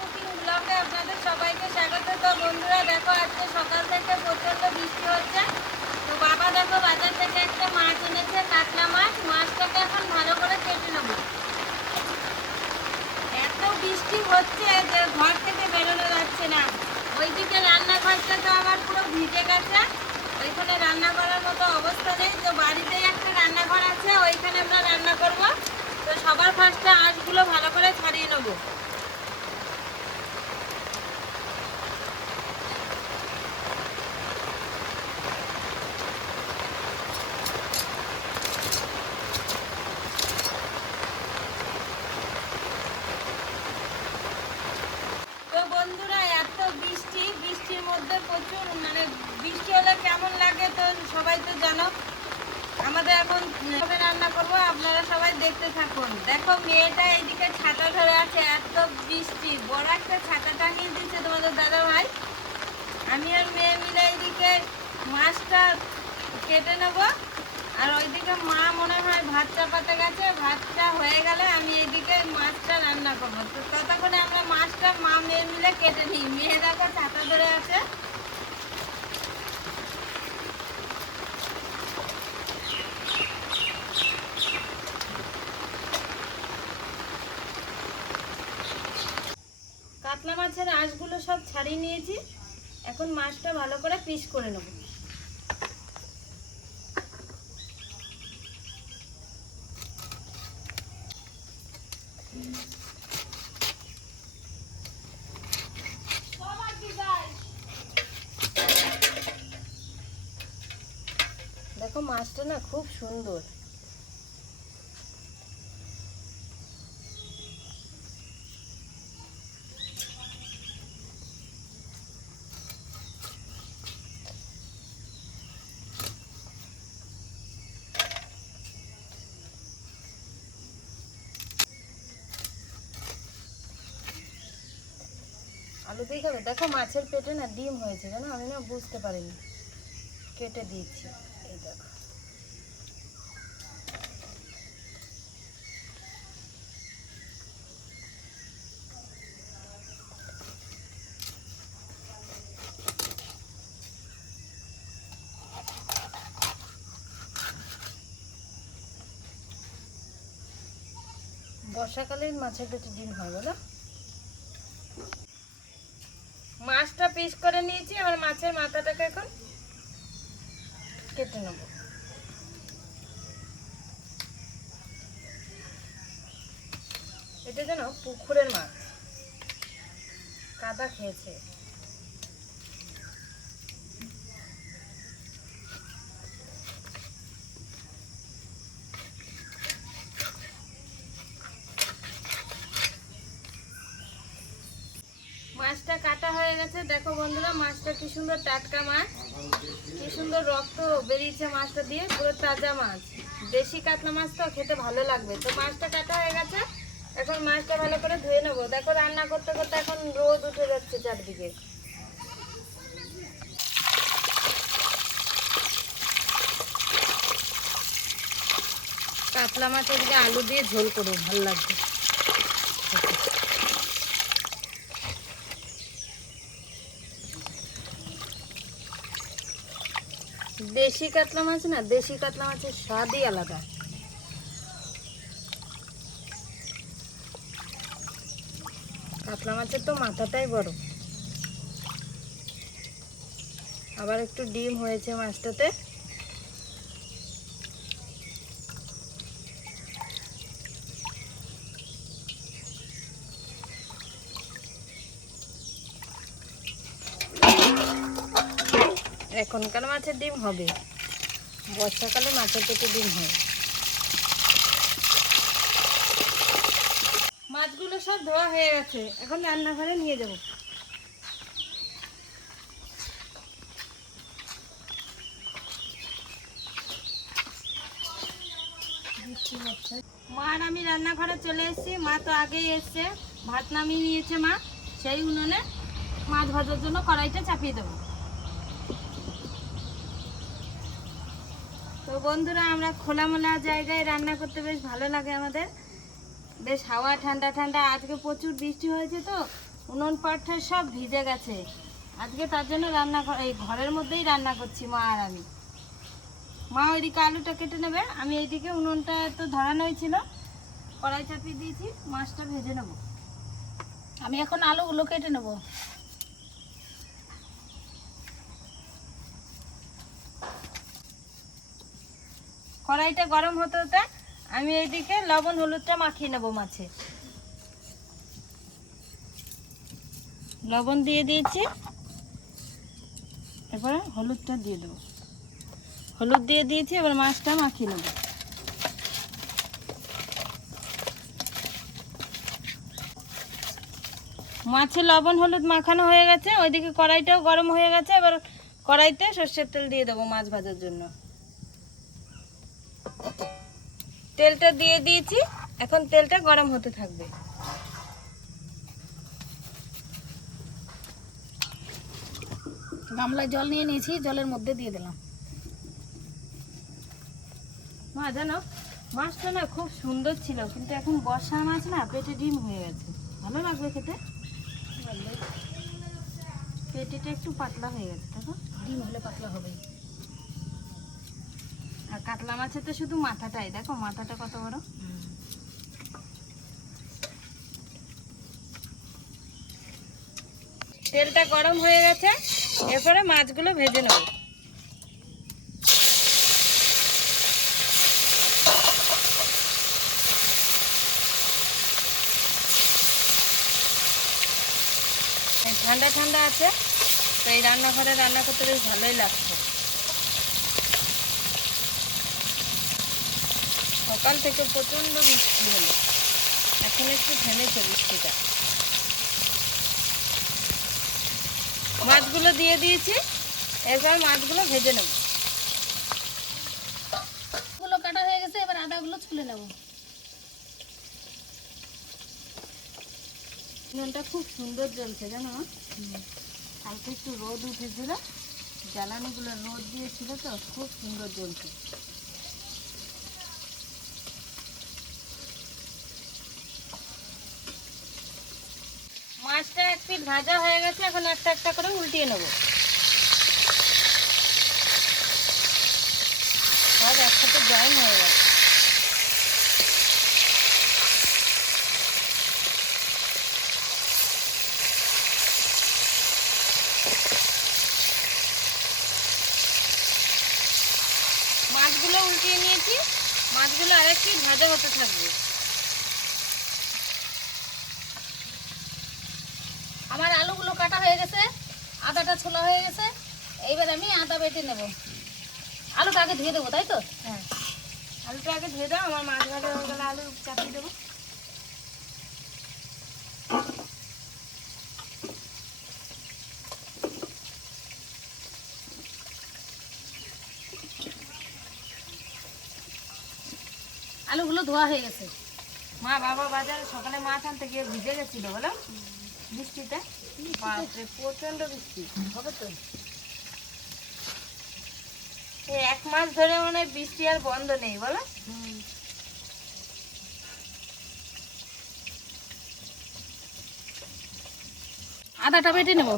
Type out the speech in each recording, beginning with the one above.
আপনাদের সবাইকে স্বাগত। বন্ধুরা, দেখো আজকে সকাল থেকে প্রচণ্ড বৃষ্টি হচ্ছে। তো বাবা, দেখো বাজার থেকে একটা মাছ এনেছে, কাতলা মাছ। মাছটাকে এখন ভালো করে কেটে নেব। এত বৃষ্টি হচ্ছে ঘর থেকে বেরোনো যাচ্ছে না। ওইদিকে রান্নাঘরটা তো আবার পুরো ভিজে গেছে। ওইখানে রান্না করার মতো অবস্থা নেই। তো বাড়িতেই একটা রান্নাঘর আছে, ওইখানে আমরা রান্না করব। তো সবার ফার্স্টে আঁশগুলো ভালো করে ছাড়িয়ে নেব তো বন্ধুরা এত বৃষ্টি বৃষ্টির মধ্যে প্রচুর মানে বৃষ্টি হলে কেমন লাগে তো সবাই তো জানো আমাদের এখন কীভাবে রান্না করব আপনারা সবাই দেখতে থাকুন দেখো মেয়েটা এইদিকে ছাতা ধরে আছে এত বৃষ্টি বড় একটা ছাতাটা নিয়ে দিচ্ছে তোমাদের দাদা ভাই আমি আর মেয়ে মিলে এইদিকে মাছটা কেটে নেব। আর ওইদিকে মা মনে হয় ভাত চাপাতে গেছে, ভাতটা হয়ে গেলে আমি এইদিকে মাছটা রান্না করব। তো ততক্ষণে আমরা মাছটা মা মেয়ে মিলে কেটে নিই। মেয়ে দেখো ছাতা ধরে আছে। কাতলা মাছের আঁশগুলো সব ছাড়িয়ে নিয়েছি। এখন মাছটা ভালো করে পিস করে নেব। দেখো মাছটা না খুব সুন্দর। আলু দিয়ে খাবে? দেখো মাছের পেটে না ডিম হয়েছে, জানো? আমি না বুঝতে পারিনি। কেটে দিয়েছি। এই দেখো। বর্ষাকালে মাছের পেটে ডিম হয়, বলো মাছটা পিস করে নিয়েছি, এবার মাছের মাথাটাকে এখন কেটে নেব। এটা যেন পুকুরের মাছ, কাদা খেয়েছে মাছটা কাটা হয়ে গেছে। দেখো বন্ধুরা, মাছটা কি সুন্দর টাটকা মাছ। কি সুন্দর রক্ত বেরিয়েছে মাছটা দিয়ে, পুরো তাজা মাছ। দেশি কাতলা মাছ তো খেতে ভালো লাগবে। তো মাছটা কাটা হয়ে গেছে। এখন মাছটা ভালো করে ধুয়ে নেব। দেখো রান্না করতে করতে এখন রোদ উঠে যাচ্ছে চারদিকে। কাতলা মাছ আজকে আলু দিয়ে ঝোল করব, ভালো লাগবে। দেশি কাতলা মাছ না, দেশি কাতলা মাছের স্বাদই আলাদা। কাতলা মাছের তো মাথাটাই বড়। আবার একটু ডিম হয়েছে মাছটাতে। এখনকার মাছের ডিম হবে। বর্ষাকালে মাছের পেটে ডিম হয়। মাছগুলো সব ধোয়া হয়ে গেছে। এখন রান্নাঘরে নিয়ে যাব। মা আর আমি রান্নাঘরে চলে এসেছি। মা তো আগেই এসছে। ভাত নামিয়ে নিয়েছে মা। সেই উনুনে মাছ ভাজার জন্য কড়াইটা চাপিয়ে দেবো। তো বন্ধুরা, আমরা খোলামেলা জায়গায় রান্না করতে বেশ ভালো লাগে আমাদের। বেশ হাওয়া, ঠান্ডা ঠান্ডা। আজকে প্রচুর বৃষ্টি হয়েছে তো, উনুন পাঠায় সব ভিজে গেছে। আজকে তার জন্য রান্না এই ঘরের মধ্যেই রান্না করছি, মা আর আমি। মা ওইদিকে আলুটা কেটে নেবে। আমি এইদিকে উনুনটা তো ধরানো হয়েছিল কড়াই চাপিয়ে দিয়েছি, মাছটা ভেজে নেব। আমি এখন আলুগুলো কেটে নেব। কড়াইটা গরম হতে হতে আমি এইদিকে লবণ, হলুদটা মাখিয়ে নেব মাছে। লবণ দিয়ে দিয়েছি। এবারে হলুদটা দিয়ে দেবো। হলুদ দিয়ে দিয়েছি, এবার মাছটা মাখিয়ে নেব। মাছে লবণ, হলুদ মাখানো হয়ে গেছে, ওইদিকে কড়াইটাও গরম হয়ে গেছে, এবার কড়াইতে সর্ষের তেল দিয়ে দেবো মাছ ভাজার জন্য। তেলটা দিয়ে দিয়েছি। এখন তেলটা গরম হতে থাকবে। গামলায় জল নিয়ে নিয়েছি জলের মধ্যে দিয়ে দিলাম। মা জানো মাছটা না খুব সুন্দর ছিল কিন্তু এখন বর্ষা মাছ না পেটে ডিম হয়ে গেছে। ভালো লাগবে খেতে? পেটিটা একটু পাতলা হয়ে গেছে দেখো। ডিম হলে পাতলা হবে আর কাতলা মাছের তো শুধু মাথাটাই, দেখো মাথাটা কত বড়। তেলটা গরম হয়ে গেছে, এরপরে মাছগুলো ভেজে নেব। ঠান্ডা ঠান্ডা আছে, তো এই রান্নাঘরে রান্না করতে বেশ ভালোই লাগছে। সকাল থেকে প্রচণ্ড বৃষ্টি হলো। এখন একটু থেমেছে বৃষ্টিটা। মাছগুলো দিয়ে দিয়েছি এরপর মাছগুলো ভেজে নেব। গুলো কাটা হয়ে গেছে এবার আদাগুলো ছুলে নেব। নুনটা খুব সুন্দর জ্বলছে জানো? কালকে একটু রোদ উঠেছিল জ্বালানিগুলো রোদ দিয়েছিল তো খুব সুন্দর জ্বলছে মাছটা এক পিঠ ভাজা হয়ে গেছে, এখন একটা একটা করে উল্টিয়ে নেব। সব একসাথে জয়েন হয়ে গেছে। মাছগুলো উল্টিয়ে নিয়েছি, মাছগুলো আরেকটি ভাজা হতে থাকবে। আমার আলুগুলো কাটা হয়ে গেছে আদাটা ছোলা হয়ে গেছে এইবার আমি আদা বেটে নেব। আলুটা আগে ধুয়ে দেবো তাই তো? হ্যাঁ। আলুটা আগে ধুয়ে দাও আমার মাছ ভাজা হয়ে গেলে আলু চাপিয়ে দেবো। আলুগুলো ধোয়া হয়ে গেছে। মা বাবা বাজারে সকালে মাছ আনতে গিয়ে ভিজে গেছিল বলো? বৃষ্টিতে? বাপরে প্রচণ্ড বৃষ্টি। হবে তো? এক মাস ধরে মনে হয় বৃষ্টি আর বন্ধ নেই বলো? আদাটা বেটে নেব।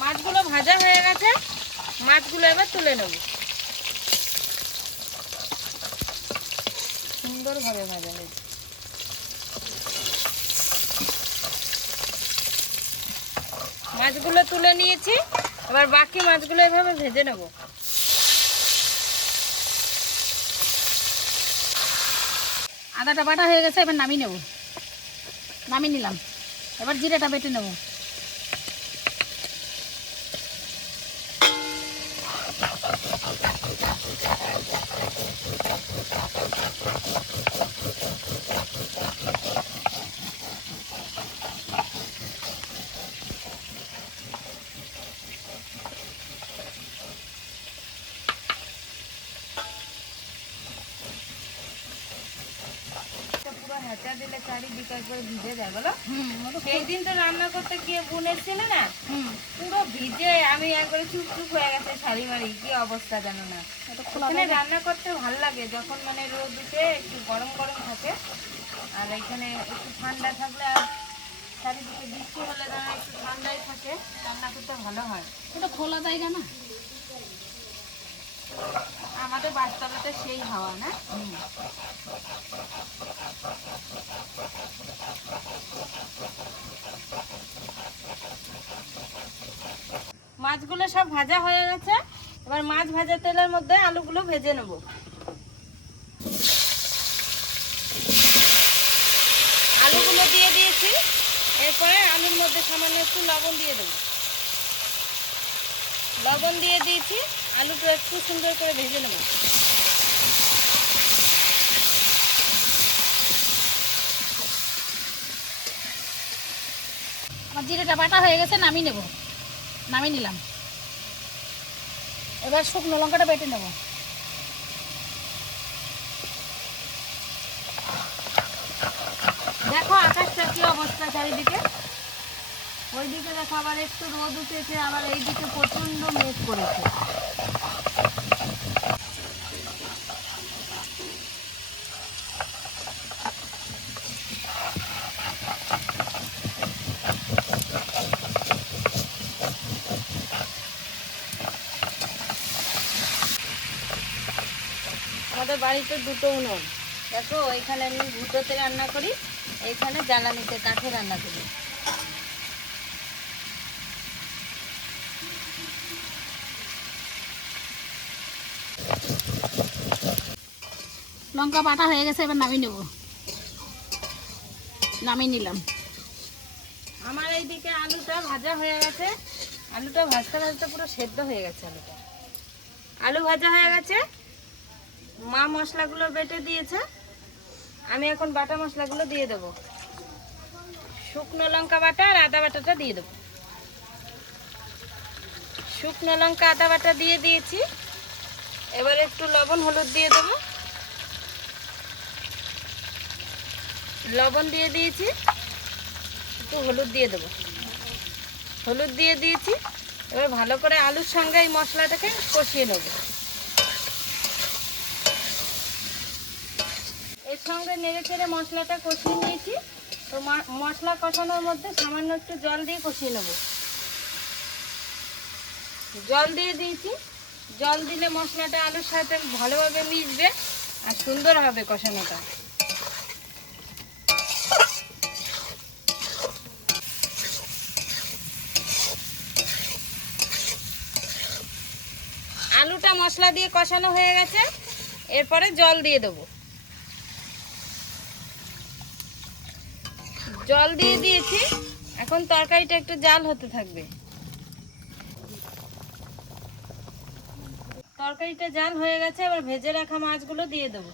মাছগুলো ভাজা হয়ে গেছে। মাছগুলো এবার তুলে নেব। সুন্দরভাবে ভাজা হয়েছে। মাছগুলো তুলে নিয়েছি, এবার বাকি মাছগুলো এভাবে ভেজে নেব। আদাটা বাটা হয়ে গেছে, এবার নামিয়ে নেব। নামিয়ে নিলাম। এবার জিরাটা বেটে নেব এটা পুরো হেঁচা দিলে চারিদিকে একবার ভিজে যায় বলো হুম ওটা সেই দিন তো রান্না করতে গিয়ে বোনের ছিল না? পুরো ভিজে আমি একবারে চুপ চুপ হয়ে গেছে শাড়ি মারি কি অবস্থা জানো না? এটা খোলা এখানে যায় না? রান্না করতে ভালো লাগে যখন মানে রোদ উঠে একটু গরম গরম থাকে। আর এখানে একটু ঠান্ডা থাকলে আর চারিদিকে বৃষ্টি হলে না একটু ঠান্ডাই থাকে রান্না করতে ভালো হয়। এটা খোলা জায়গা না? আমাদের বাস্তবতে সেই হাওয়া না? মাছগুলো সব ভাজা হয়ে গেছে। এবার মাছ ভাজা তেলের মধ্যে আলুগুলো ভেজে নেব। আলুগুলো দিয়ে দিয়েছি। এরপরে আলুর মধ্যে সামান্য একটু লবণ দিয়ে দেবো। লবণ দিয়ে দিয়েছি। আলুটা একটু সুন্দর করে ভেজে নেব। আমার জিরেটা বাটা হয়ে গেছে, নামিয়ে নেব। নামিয়ে নিলাম। এবার শুকনো লঙ্কাটা বেটে নেব। দেখো আকাশটা কি অবস্থা চারিদিকে? ওইদিকে দেখো আবার একটু রোদ উঠেছে, আবার এইদিকে প্রচণ্ড মেঘ করেছে। আমাদের বাড়িতে দুটো উনুন দেখো এখানে আমি ভুটোতে রান্না করি, এইখানে জ্বালানিতে, কাঠে রান্না করি। লঙ্কা বাটা হয়ে গেছে, এবার নামিয়ে নেব। নামিয়ে নিলাম। আমার এইদিকে আলুটা ভাজা হয়ে গেছে। আলুটা ভাজতে ভাজতে পুরো সেদ্ধ হয়ে গেছে আলুটা। আলু ভাজা হয়ে গেছে। মা মশলাগুলো বেটে দিয়েছে। আমি এখন বাটা মশলাগুলো দিয়ে দেবো। শুকনো লঙ্কা বাটা আর আদা বাটাটা দিয়ে দেবো। শুকনো লঙ্কা, আদা বাটা দিয়ে দিয়েছি। এবার একটু লবণ, হলুদ দিয়ে দেবো। লবণ দিয়ে দিয়েছি, একটু হলুদ দিয়ে দেবো। হলুদ দিয়ে দিয়েছি, এবার ভালো করে আলুর সঙ্গে এই মশলাটাকে কষিয়ে নেব। এর সঙ্গে নেড়ে চেড়ে মশলাটা কষিয়ে নিয়েছি। তো মশলা কষানোর মধ্যে সামান্য একটু জল দিয়ে কষিয়ে নেব। জল দিয়ে দিয়েছি। জল দিলে মশলাটা আলুর সাথে ভালোভাবে মিশবে আর সুন্দর হবে কষানোটা আলুটা মশলা দিয়ে কষানো হয়ে গেছে। এরপরে জল দিয়ে দেব। জল দিয়ে দিয়েছি। এখন তরকারিটা একটু জাল হতে থাকবে। তরকারিটা জাল হয়ে গেছে, এবার ভেজে রাখা মাছগুলো দিয়ে দেবো।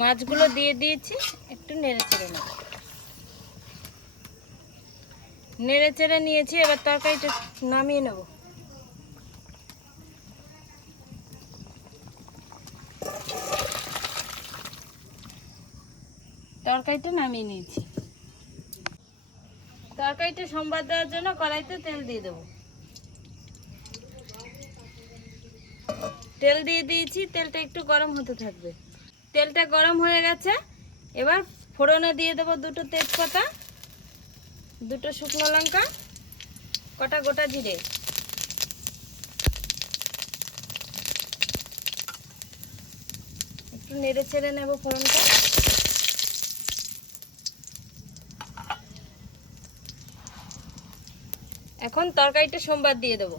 মাছগুলো দিয়ে দিয়েছি, একটু নেড়ে চেড়ে নেব। নেড়ে চেড়ে নিয়েছি, এবার তরকারিটা নামিয়ে নেব। তরকারিটা নামিয়ে নিয়েছি। তরকারিটা সম্বাদ দেওয়ার জন্য কড়াইতে তেল দিয়ে দেবো। তেল দিয়ে দিয়েছি, তেলটা একটু গরম হতে থাকবে। তেলটা গরম হয়ে গেছে। এবার ফোড়নে দিয়ে দেবো দুটো তেজপাতা, দুটো শুকনো লঙ্কা, কটা গোটা জিরে। একটু নেড়ে ছেড়ে নেব ফোড়নটা। এখন তরকারিটা সোমবার দিয়ে দেবো।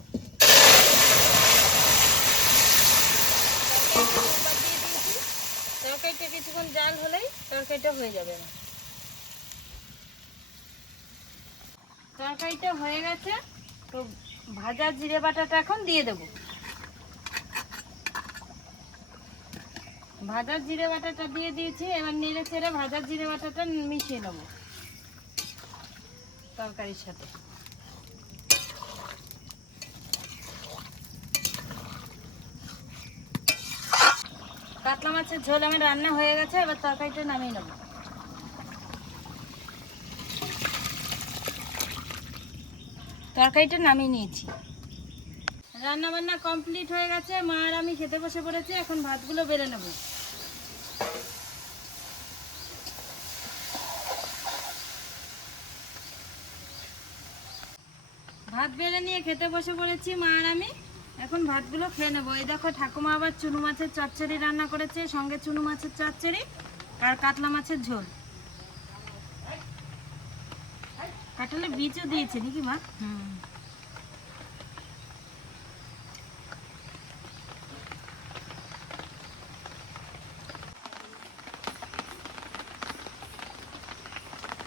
তরকারিটা কিছুক্ষণ জাল হলেই তরকারিটা হয়ে যাবে না। তরকারিটা হয়ে গেছে, তো ভাজা জিরে বাটাটা এখন দিয়ে দেব। ভাজা জিরে বাটাটা দিয়ে দিয়েছি, এবার নেড়ে ছেড়ে ভাজা জিরে বাটাটা মিশিয়ে নেব তরকারির সাথে। মাছের ঝোল আমার রান্না হয়ে গেছে, এবার তরকারিটা নামিয়ে নেব। তরকারিটা নামিয়ে নিয়েছি। রান্না বান্না কমপ্লিট হয়ে গেছে, মা আর আমি খেতে বসে পড়েছি, এখন ভাতগুলো বেড়ে নেব। ভাত বেড়ে নিয়ে খেতে বসে পড়েছি, মা আর আমি। এখন ভাতগুলো খেয়ে নেব। এই দেখো ঠাকুমা আবার চুনো মাছের চচ্চড়ি রান্না করেছে, সঙ্গে চুনো মাছের চচ্চড়ি আর কাতলা মাছের ঝোল। কাঁঠালে বীজও দিয়েছে নাকি মা?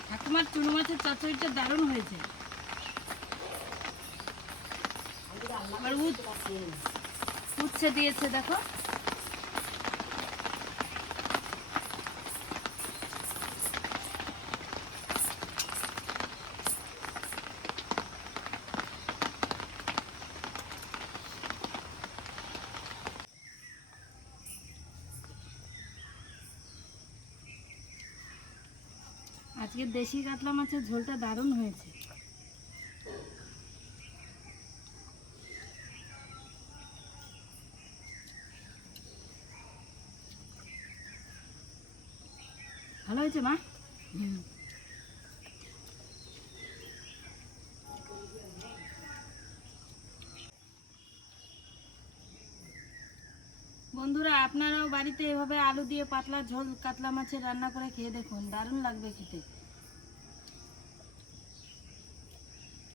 ঠাকুমার চুনো মাছের চচ্চড়িটা দারুণ হয়েছে। উচ্ছে দিয়েছে দেখো। আজকে দেশি কাতলা মাছের ঝোলটা দারুণ হয়েছে। হয়েছে, মা? বন্ধুরা, আপনারাও বাড়িতে এভাবে আলু দিয়ে পাতলা ঝোল, কাতলা মাছের রান্না করে খেয়ে দেখুন। দারুণ লাগবে খেতে।